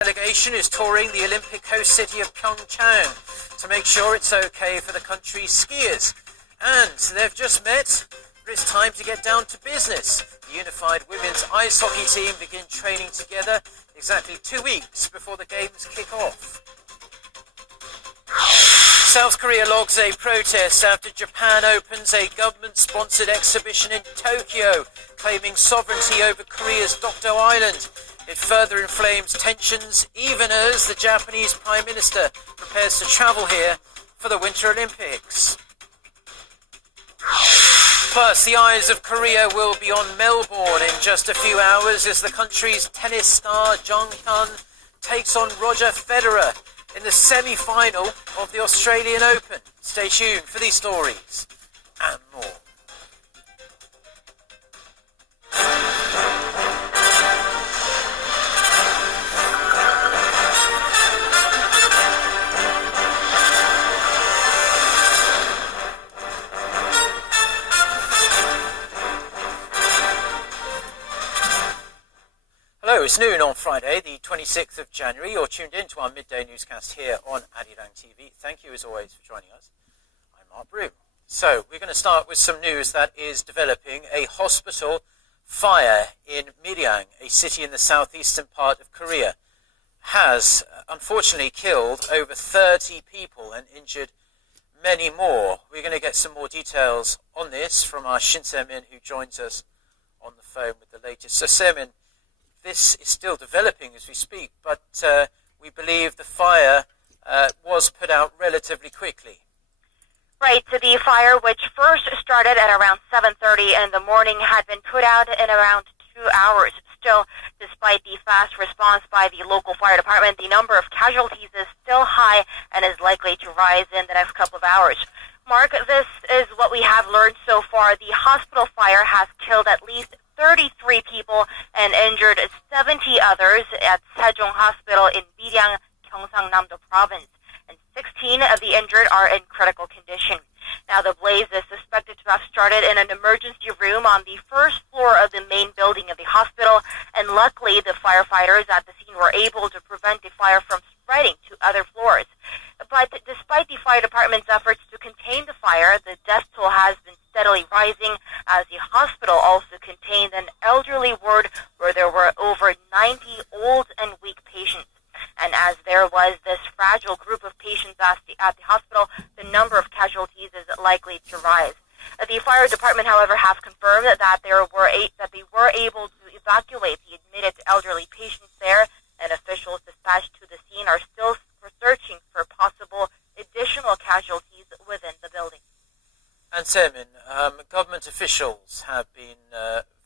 Delegation is touring the Olympic host city of PyeongChang to make sure it's okay for the country's skiers. And they've just met, but it's time to get down to business. The unified women's ice hockey team begin training together exactly 2 weeks before the games kick off. South Korea logs a protest after Japan opens a government-sponsored exhibition in Tokyo, claiming sovereignty over Korea's Dokdo Island. It further inflames tensions even as the Japanese Prime Minister prepares to travel here for the Winter Olympics. Plus, the eyes of Korea will be on Melbourne in just a few hours as the country's tennis star Jung Hyun takes on Roger Federer in the semi-final of the Australian Open. Stay tuned for these stories and more. Hello, it's noon on Friday, the 26th of January. You're tuned in to our midday newscast here on Arirang TV. Thank you, as always, for joining us. I'm Mark Broom. So, we're going to start with some news that is developing. A hospital fire in Mil양, a city in the southeastern part of Korea, has unfortunately killed over 30 people and injured many more. We're going to get some more details on this from our Shin Se-min, who joins us on the phone with the latest. So, Se-min, this is still developing as we speak, but we believe the fire was put out relatively quickly. Right, so the fire, which first started at around 7:30 in the morning, had been put out in around 2 hours. Still, despite the fast response by the local fire department, the number of casualties is still high and is likely to rise in the next couple of hours. Mark, this is what we have learned so far. The hospital fire has killed at least 33 people and injured 70 others at Sejong Hospital in Mil양, Gyeongsang-namdo Province. And 16 of the injured are in critical condition. Now, the blaze is suspected to have started in an emergency room on the first floor of the main building of the hospital, and luckily the firefighters at the scene were able to prevent the fire from spreading to other floors. But despite the fire department's efforts to contain the fire, the death toll has been steadily rising as the hospital also contained an elderly ward where there were over 90 old and weak patients. And as there was this fragile group of patients at the hospital, the number of casualties is likely to rise. The fire department, however, have confirmed that they were able to evacuate the admitted elderly patients there, and officials dispatched to the scene are still searching for possible additional casualties within the building. And Se-min, government officials have been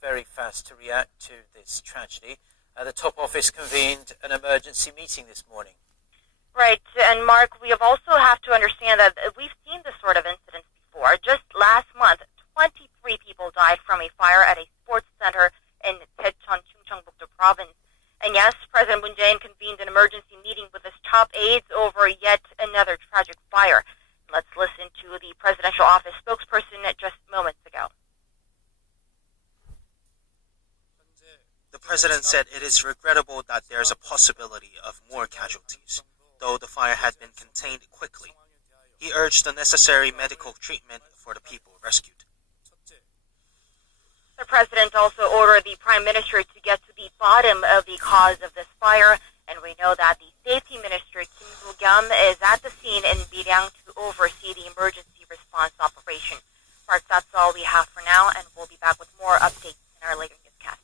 very fast to react to this tragedy. The top office convened an emergency meeting this morning. Right, and Mark, we also have to understand that we've seen this sort of incidents before. Just last month, 23 people died from a fire at a sports center in Daecheon, Chungcheongbuk-do Province. And yes, President Moon Jae-in convened an emergency meeting with his top aides over yet another tragic fire. Let's listen to the presidential office spokesperson just moments ago. The president said it is regrettable that there is a possibility of more casualties, though the fire had been contained quickly. He urged the necessary medical treatment for the people rescued. The president also ordered the prime minister to get to the bottom of the cause of this fire, and we know that the safety minister, Kim Soo-kyum, is at the scene in Mil양 to oversee the emergency response operation. Mark, that's all we have for now, and we'll be back with more updates in our later newscast.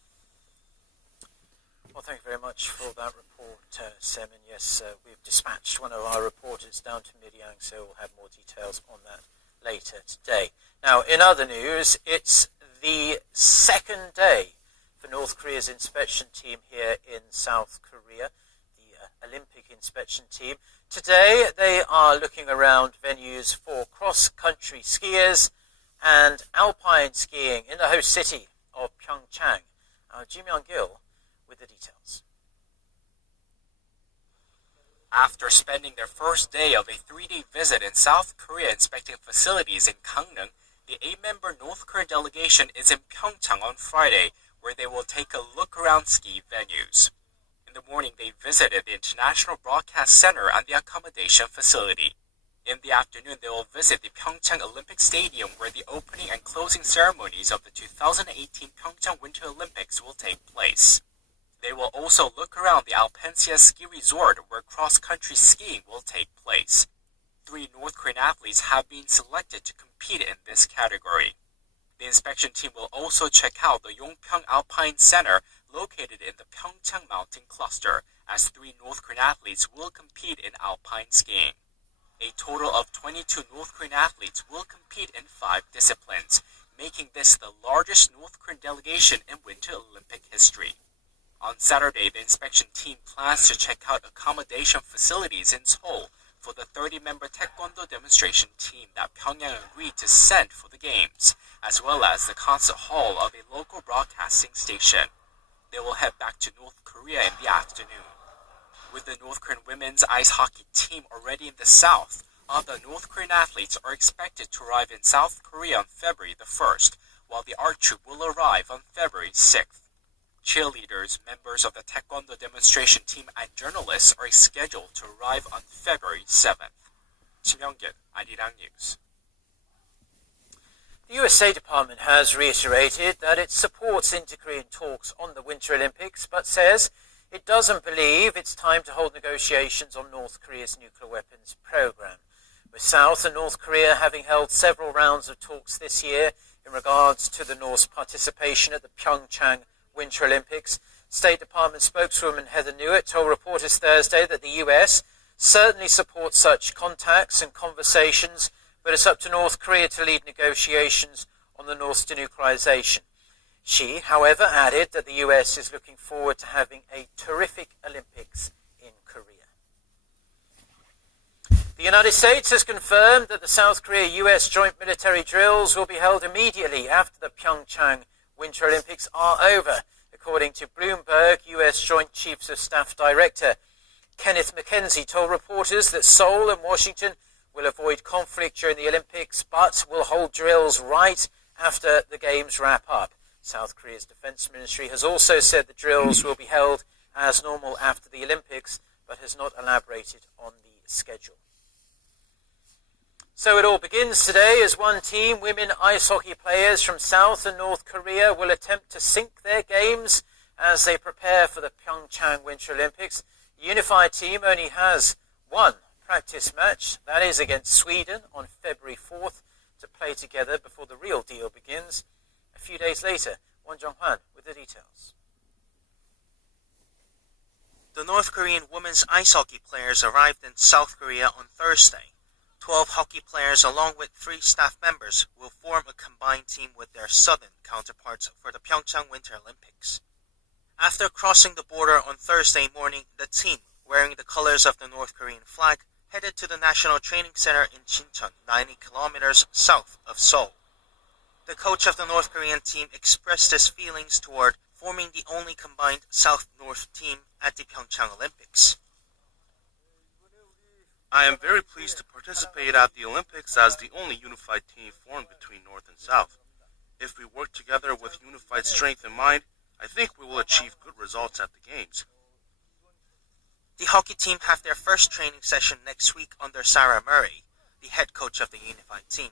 Well, thank you very much for that report, Se-min. Yes, we've dispatched one of our reporters down to Mil양, so we'll have more details on that later today. Now, in other news, it's the second day for North Korea's inspection team here in South Korea, the Olympic inspection team. Today, they are looking around venues for cross-country skiers and alpine skiing in the host city of PyeongChang. Ji Myung-gil with the details. After spending their first day of a 3-day visit in South Korea inspecting facilities in Gangneung, the 8-member North Korea delegation is in PyeongChang on Friday, where they will take a look around ski venues. In the morning, they visited the International Broadcast Center and the accommodation facility. In the afternoon, they will visit the PyeongChang Olympic Stadium where the opening and closing ceremonies of the 2018 PyeongChang Winter Olympics will take place. They will also look around the Alpensia ski resort where cross-country skiing will take place. 3 North Korean athletes have been selected to compete in this category. The inspection team will also check out the Yongpyeong Alpine Center located in the PyeongChang Mountain Cluster, as 3 North Korean athletes will compete in alpine skiing. A total of 22 North Korean athletes will compete in 5 disciplines, making this the largest North Korean delegation in Winter Olympic history. On Saturday, the inspection team plans to check out accommodation facilities in Seoul for the 30-member Taekwondo demonstration team that Pyongyang agreed to send for the Games, as well as the concert hall of a local broadcasting station. They will head back to North Korea in the afternoon. With the North Korean women's ice hockey team already in the south, other North Korean athletes are expected to arrive in South Korea on February the 1st, while the art troupe will arrive on February 6th. Cheerleaders, members of the Taekwondo demonstration team, and journalists are scheduled to arrive on February 7th. Kim Young-gil, Arirang News. The US State Department has reiterated that it supports inter-Korean talks on the Winter Olympics, but says it doesn't believe it's time to hold negotiations on North Korea's nuclear weapons program. With South and North Korea having held several rounds of talks this year in regards to the North's participation at the PyeongChang Winter Olympics, State Department spokeswoman Heather Nauert told reporters Thursday that the US certainly supports such contacts and conversations, but it's up to North Korea to lead negotiations on the North's denuclearization. She, however, added that the US is looking forward to having a terrific Olympics in Korea. The United States has confirmed that the South Korea-US joint military drills will be held immediately after the PyeongChang Winter Olympics are over, according to Bloomberg. US Joint Chiefs of Staff Director Kenneth McKenzie told reporters that Seoul and Washington will avoid conflict during the Olympics, but will hold drills right after the Games wrap up. South Korea's Defense Ministry has also said the drills will be held as normal after the Olympics, but has not elaborated on the schedule. So it all begins today as one team, women ice hockey players from South and North Korea, will attempt to sync their games as they prepare for the PyeongChang Winter Olympics. The unified team only has one practice match, that is against Sweden on February 4th, to play together before the real deal begins a few days later. Won Jong-hwan with the details. The North Korean women's ice hockey players arrived in South Korea on Thursday. 12 hockey players along with 3 staff members will form a combined team with their southern counterparts for the PyeongChang Winter Olympics. After crossing the border on Thursday morning, the team, wearing the colors of the North Korean flag, headed to the National Training Center in Jincheon, 90 kilometers south of Seoul. The coach of the North Korean team expressed his feelings toward forming the only combined South-North team at the PyeongChang Olympics. I am very pleased to participate at the Olympics as the only unified team formed between North and South. If we work together with unified strength in mind, I think we will achieve good results at the Games. The hockey team have their first training session next week under Sarah Murray, the head coach of the unified team,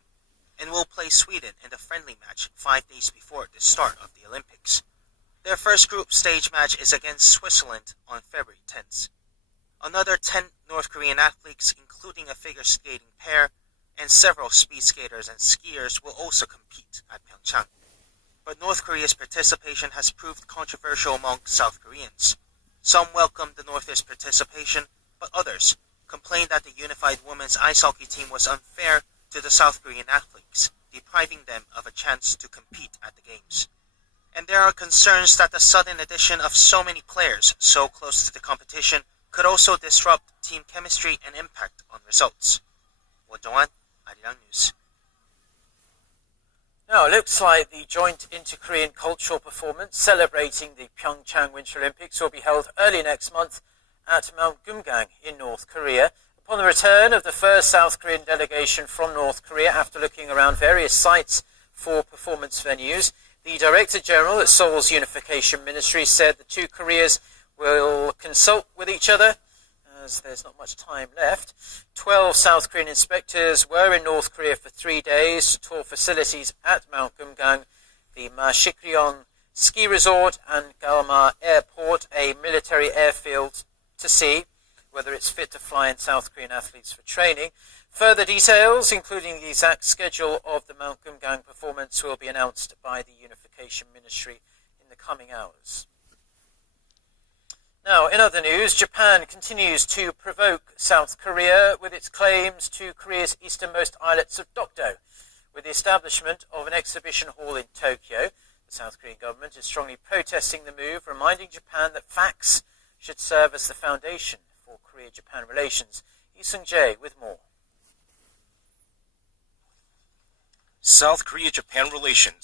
and will play Sweden in the friendly match 5 days before the start of the Olympics. Their first group stage match is against Switzerland on February 10th. Another 10 North Korean athletes, including a figure skating pair and several speed skaters and skiers, will also compete at PyeongChang. But North Korea's participation has proved controversial among South Koreans. Some welcomed the North's participation, but others complained that the unified women's ice hockey team was unfair to the South Korean athletes, depriving them of a chance to compete at the Games. And there are concerns that the sudden addition of so many players so close to the competition could also disrupt team chemistry and impact on results. Won Jong-hwan, Arirang News. Now, it looks like the joint inter-Korean cultural performance celebrating the PyeongChang Winter Olympics will be held early next month at Mount Gumgang in North Korea. Upon the return of the first South Korean delegation from North Korea after looking around various sites for performance venues, the Director General at Seoul's Unification Ministry said the two Koreas will consult with each other, as there's not much time left. 12 South Korean inspectors were in North Korea for 3 days to tour facilities at Mount Kumgang, the Masikryong ski resort and Galma Airport, a military airfield, to see whether it's fit to fly in South Korean athletes for training. Further details, including the exact schedule of the Mount Kumgang performance, will be announced by the Unification Ministry in the coming hours. Now, in other news, Japan continues to provoke South Korea with its claims to Korea's easternmost islets of Dokdo. With the establishment of an exhibition hall in Tokyo, the South Korean government is strongly protesting the move, reminding Japan that facts should serve as the foundation for Korea-Japan relations. Lee Sung-jae with more. South Korea-Japan relations